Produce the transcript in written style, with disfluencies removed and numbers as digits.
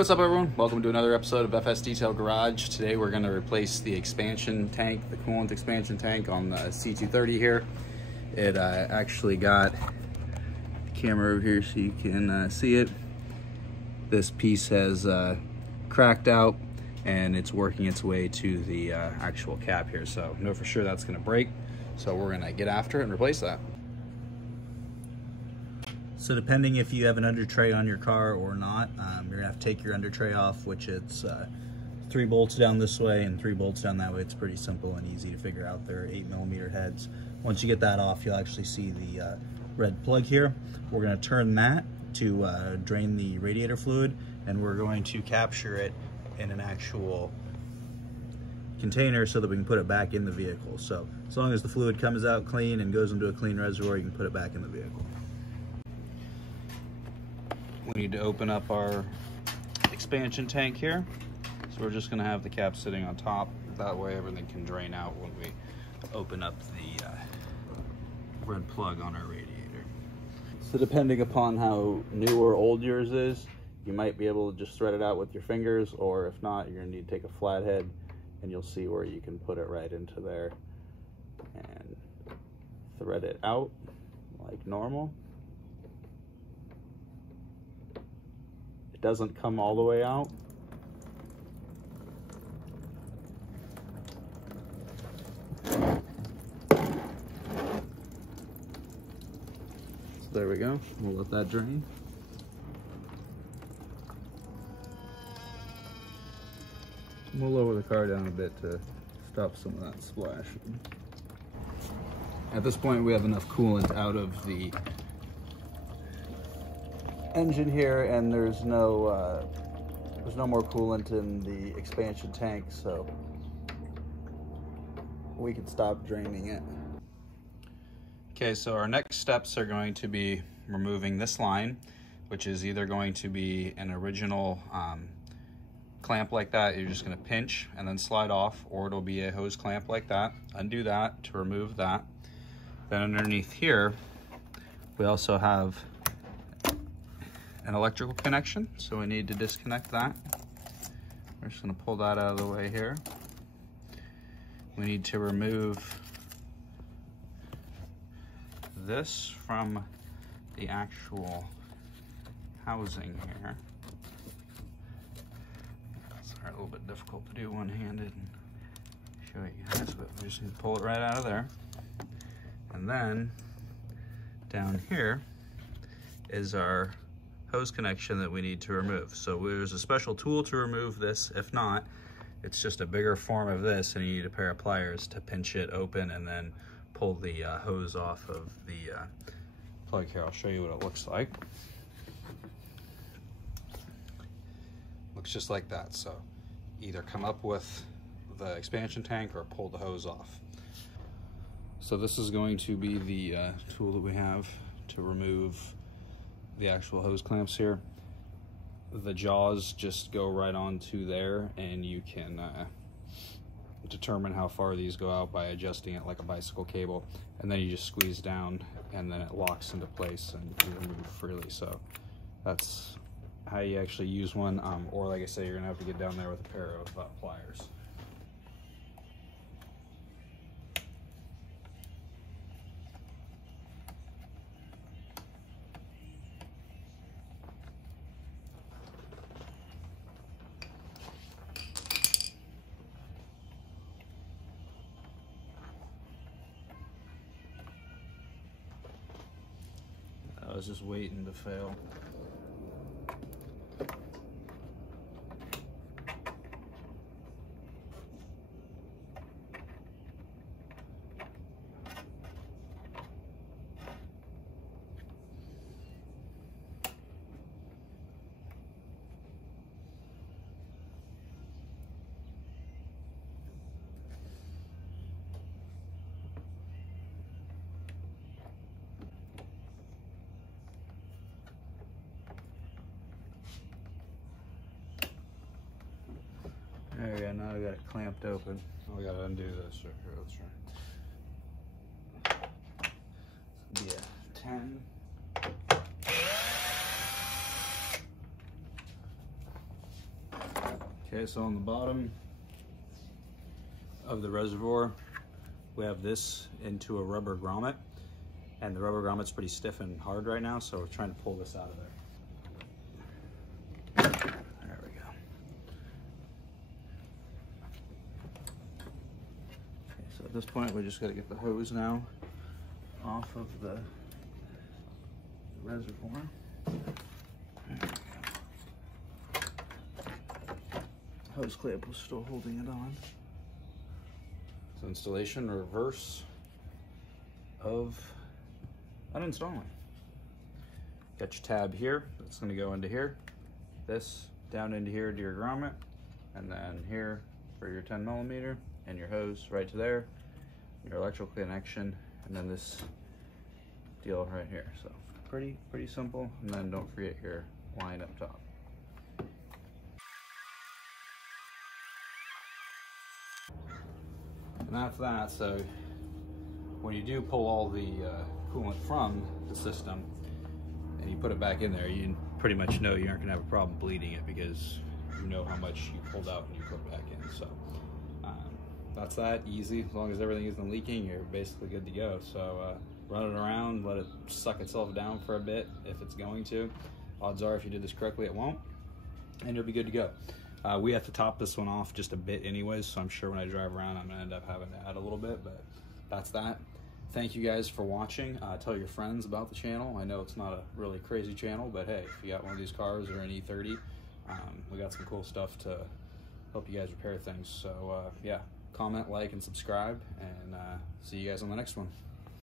what's up everyone? Welcome to another episode of FS Detail Garage. Today we're going to replace the expansion tank, the coolant expansion tank on the C230 here. It actually got the camera over here so you can see it. This piece has cracked out and it's working its way to the actual cap here. So know for sure that's going to break. So we're going to get after it and replace that. So depending if you have an undertray on your car or not, you're gonna have to take your undertray off, which it's 3 bolts down this way and 3 bolts down that way. It's pretty simple and easy to figure out. They're 8mm heads. Once you get that off, you'll actually see the red plug here. We're gonna turn that to drain the radiator fluid, and we're going to capture it in an actual container so that we can put it back in the vehicle. So as long as the fluid comes out clean and goes into a clean reservoir, you can put it back in the vehicle. We need to open up our expansion tank here. So we're just gonna have the cap sitting on top. That way everything can drain out when we open up the red plug on our radiator. So depending upon how new or old yours is, you might be able to just thread it out with your fingers, or if not, you're gonna need to take a flathead and you'll see where you can put it right into there and thread it out like normal. It doesn't come all the way out. So there we go. We'll let that drain. We'll lower the car down a bit to stop some of that splash. At this point, we have enough coolant out of the engine here, and there's no more coolant in the expansion tank, so we can stop draining it. Okay, so our next steps are going to be removing this line, which is either going to be an original clamp like that. You're just going to pinch and then slide off, or it'll be a hose clamp like that. Undo that to remove that. Then underneath here we also have an electrical connection, so we need to disconnect that. We're just going to pull that out of the way here. We need to remove this from the actual housing here. It's a little bit difficult to do one-handed and show you guys, but we just need to pull it right out of there. And then down here is our hose connection that we need to remove. So there's a special tool to remove this. If not, it's just a bigger form of this, and you need a pair of pliers to pinch it open and then pull the hose off of the plug here. I'll show you what it looks like. Looks just like that. So either come up with the expansion tank or pull the hose off. So this is going to be the tool that we have to remove the actual hose clamps here. The jaws just go right onto there, and you can determine how far these go out by adjusting it like a bicycle cable, and then you just squeeze down and then it locks into place and you remove freely. So that's how you actually use one, or like I say, you're gonna have to get down there with a pair of pliers. I was just waiting to fail. There we go, now I got it clamped open. Oh, we gotta undo this right here, that's right. Yeah, 10. Okay, so on the bottom of the reservoir, we have this into a rubber grommet, and the rubber grommet's pretty stiff and hard right now, so we're trying to pull this out of there. There we go. Okay, so at this point, we just got to get the hose now off of the reservoir. There we go. Hose clamp was still holding it on. So installation reverse of uninstalling. Got your tab here, that's going to go into here. This down into here to your grommet, and then here for your 10 millimeter, and your hose right to there, your electrical connection, and then this deal right here. So pretty simple. And then don't forget your line up top. And that's that. So when you do pull all the coolant from the system and you put it back in there, you pretty much know you aren't gonna have a problem bleeding it, because you know how much you pulled out and you put it back in. So that's that, easy. As long as everything isn't leaking, you're basically good to go. So run it around, let it suck itself down for a bit if it's going to. Odds are if you did this correctly, it won't, and you'll be good to go. We have to top this one off just a bit anyways, so I'm sure when I drive around I'm gonna end up having to add a little bit, but that's that. Thank you guys for watching. Tell your friends about the channel. I know it's not a really crazy channel, but hey, if you got one of these cars or an E30, we got some cool stuff to help you guys repair things. So yeah, comment, like, and subscribe, and see you guys on the next one.